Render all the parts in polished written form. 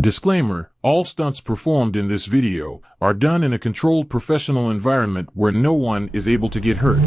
Disclaimer, all stunts performed in this video are done in a controlled professional environment where no one is able to get hurt.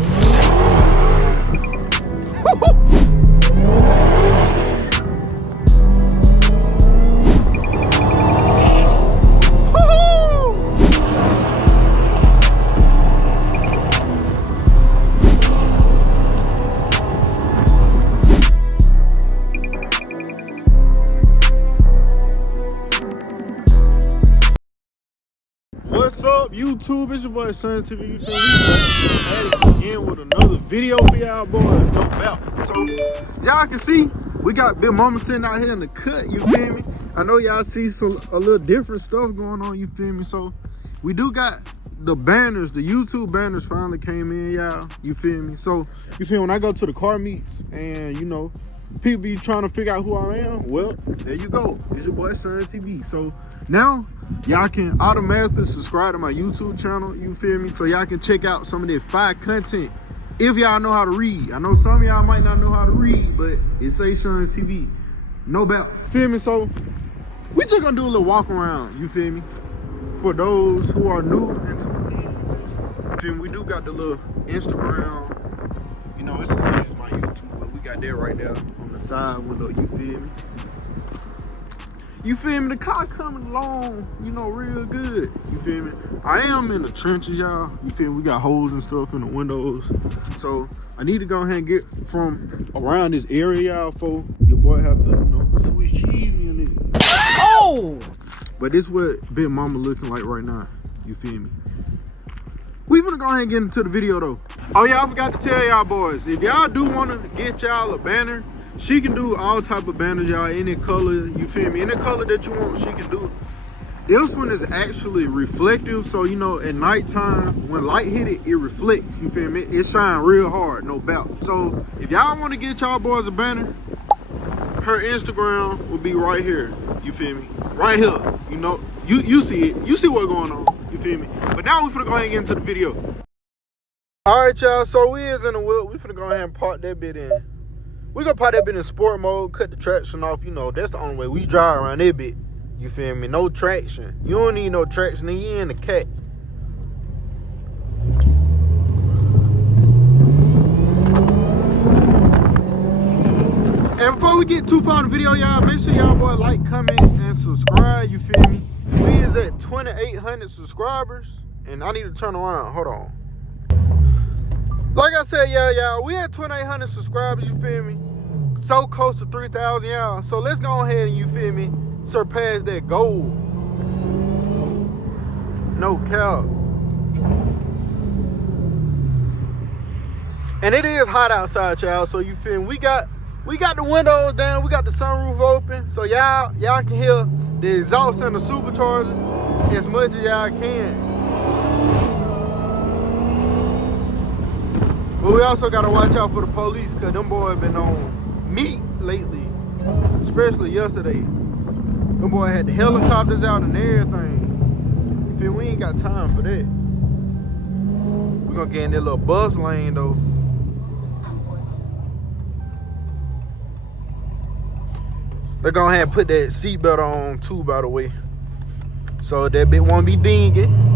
What's up, YouTube? It's your boy Son TV. You feel me? Back again with another video for y'all boys. No doubt. So y'all can see we got Big Mama sitting out here in the cut. You feel me? I know y'all see a little different stuff going on. You feel me? So we do got the banners. The YouTube banners finally came in, y'all. You feel me? So you feel when I go to the car meets and you know people be trying to figure out who I am. Well, there you go. It's your boy Son TV. So now y'all can automatically subscribe to my YouTube channel, you feel me? So y'all can check out some of the fire content if y'all know how to read. I know some of y'all might not know how to read, but it say Son TV. No doubt. Feel me? So we just gonna do a little walk around, you feel me? For those who are new into the game, we do got the little Instagram. You know, it's the same as my YouTube, but we got that right there on the side window, you feel me? You feel me? The car coming along, you know, real good. You feel me? I am in the trenches, y'all. You feel me? We got holes and stuff in the windows. So I need to go ahead and get from around this area, y'all, for your boy have to, you know, Swiss cheese me in it. Oh! But this what Big Mama looking like right now. You feel me? We finna go ahead and get into the video though. Oh yeah, I forgot to tell y'all boys, if y'all do wanna get y'all a banner, she can do all type of banners, y'all, any color, you feel me? Any color that you want, she can do. This one is actually reflective, so you know, at nighttime, when light hit it, it reflects, you feel me? It shine real hard, no doubt. So if y'all wanna get y'all boys a banner, her Instagram will be right here, you feel me? Right here, you know, you see it, you see what's going on, you feel me? But now we finna go ahead and get into the video. All right, y'all, so we is in the whip. We finna go ahead and park that bit in. We gonna park that bit in sport mode, cut the traction off, you know, that's the only way we drive around that bit, you feel me? No traction. You don't need no traction, then you in the cat. And before we get too far in the video, y'all, make sure y'all boy like, comment, and subscribe, you feel me? We is at 2,800 subscribers, and I need to turn around, hold on. Like I said, y'all, we at 2,800 subscribers, you feel me? So close to 3,000, y'all. So let's go ahead and, you feel me, surpass that goal. No cap. And it is hot outside, y'all, so you feel me? We got the windows down, we got the sunroof open, so y'all can hear the exhaust and the supercharger as much as y'all can. But we also gotta watch out for the police, cause them boys been on meat lately, especially yesterday. Them boys had the helicopters out and everything. You feel, we ain't got time for that. We gonna get in that little bus lane though. They're gonna have to put that seatbelt on too, by the way, so that bit won't be dinging.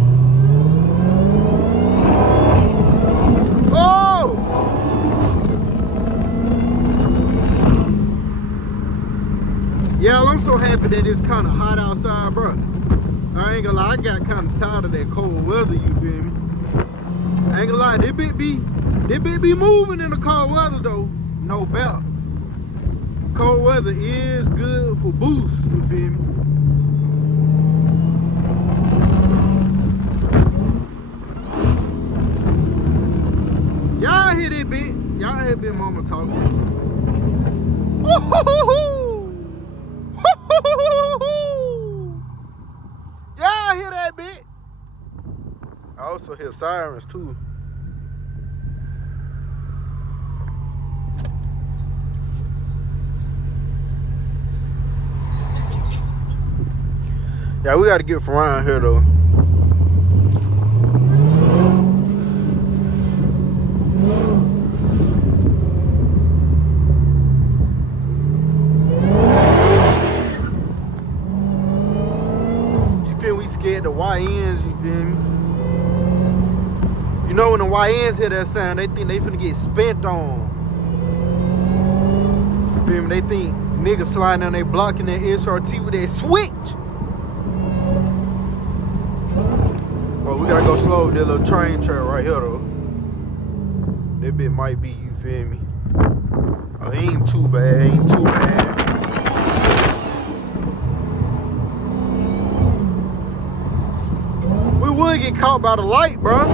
Yeah, I'm so happy that it's kind of hot outside, bro. I ain't gonna lie, I got kind of tired of that cold weather, you feel me? I ain't gonna lie, this bit be moving in the cold weather though, no doubt. Cold weather is good for boost, you feel me? Y'all hear that bit? Y'all hear Big Mama talking? Y'all hear that bit? I also hear sirens too. Yeah, we gotta get from around here though. be scared the YNs, you feel me? You know when the YNs hear that sound, they think they finna get spent on. You feel me? They think niggas sliding down, they blocking that SRT with that switch. Well, we gotta go slow with that little train track right here though. That bit might be, you feel me? Oh, he ain't too bad, ain't too bad. We would get caught by the light, bro.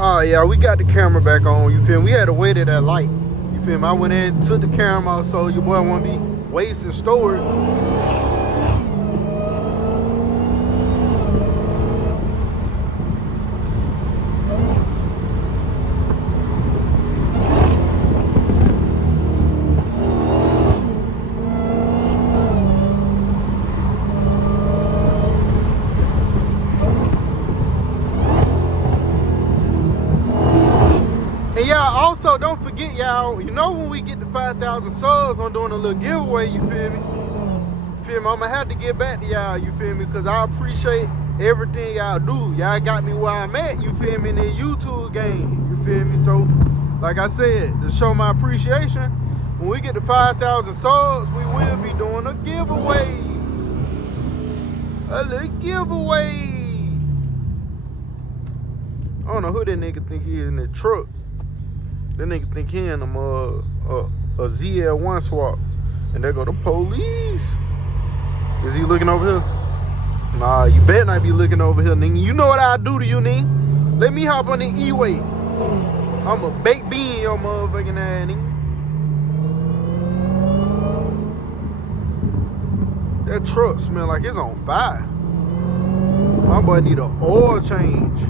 Oh yeah, we got the camera back on, you feel me? We had to wait at that light. You feel me? I went in, took the camera out so your boy won't be wasting storage. And y'all also don't forget, y'all, you know when we get to 5,000 subs, I'm doing a little giveaway, you feel me? You feel me? I'm gonna have to get back to y'all, you feel me? Because I appreciate everything y'all do. Y'all got me where I'm at, you feel me, in the YouTube game, you feel me? So, like I said, to show my appreciation, when we get to 5,000 subs, we will be doing a giveaway. A little giveaway. I don't know who that nigga think he is in that truck. That nigga think he in a ZL1 swap. And there go the police. Is he looking over here? Nah, you better not be looking over here, nigga. You know what I do to you, nigga. Let me hop on the E-way. I'm a baked bean, your motherfucking ass, nigga. That truck smell like it's on fire. My boy need an oil change.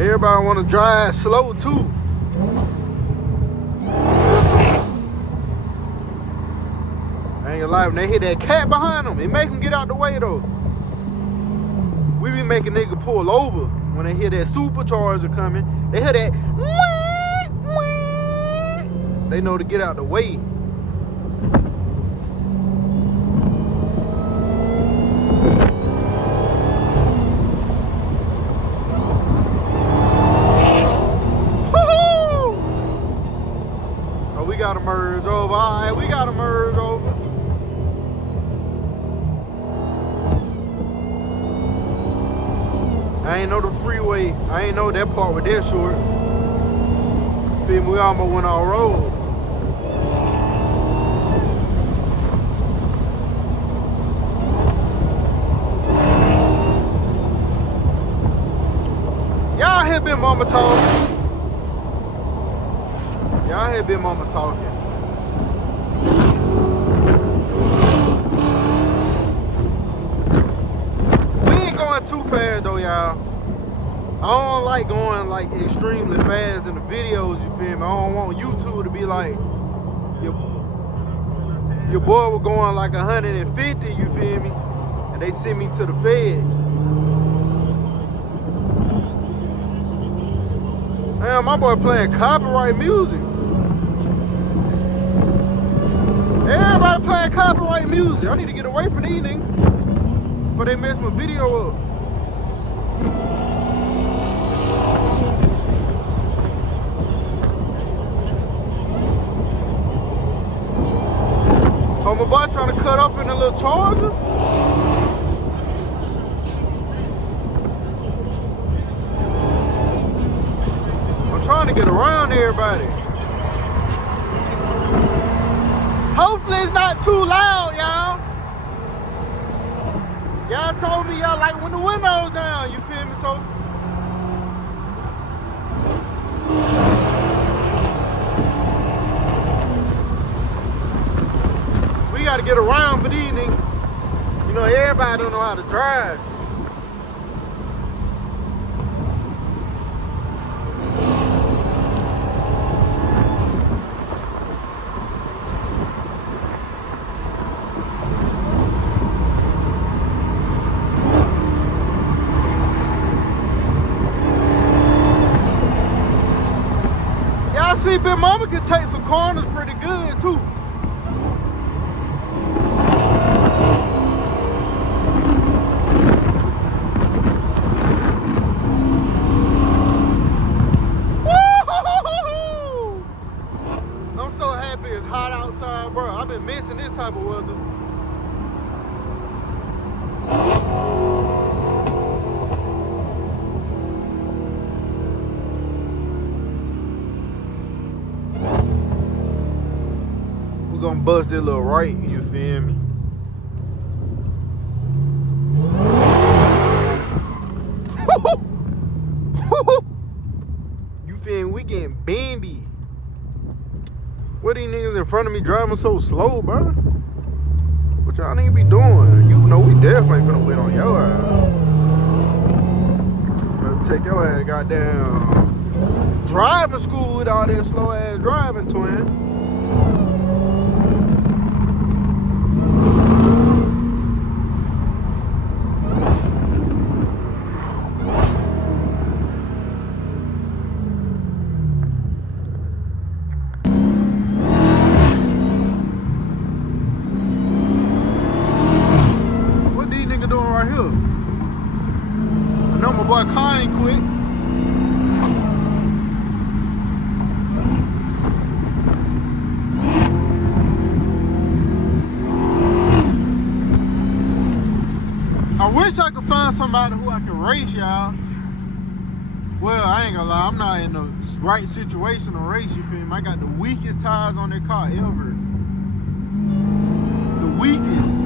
Everybody want to drive slow too. I ain't gonna lie, when they hit that cat behind them, it make them get out the way though. We be making niggas pull over when they hear that supercharger coming. They hear that, they know to get out the way. We gotta merge over. All right, we gotta merge over. I ain't know the freeway. I ain't know that part was that short. Feel me? We almost went off road. Y'all hear Big Mama talking? Y'all hear Big Mama talking. We ain't going too fast though, y'all. I don't like going like extremely fast in the videos, you feel me? I don't want YouTube to be like, your boy was going like 150, you feel me? And they sent me to the feds. Damn, my boy playing copyright music. Everybody playing copyright music. I need to get away from these niggas before they mess my video up. Oh, my boy trying to cut up in a little Charger. I'm trying to get around everybody. Hopefully it's not too loud, y'all. Y'all told me y'all like when the window's down, you feel me? So we gotta get around for these niggas. You know, everybody don't know how to drive. I see Big Mama can take some corners pretty good too. Woo-hoo-hoo-hoo! I'm so happy it's hot outside, bro. I've been missing this type of weather. We're gonna bust that little right, you feel me? You feel me? We getting bendy. What these niggas in front of me driving so slow, bro? What y'all niggas be doing? You know we definitely finna wait on your ass. Better take your ass goddamn driving school with all that slow ass driving, twin. Right here. I know my boy car ain't quick. I wish I could find somebody who I could race, y'all. Well, I ain't gonna lie, I'm not in the right situation to race, you feel me? I got the weakest tires on that car ever. The weakest.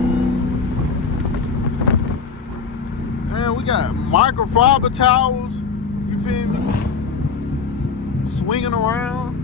Man, we got microfiber towels, you feel me? Swinging around.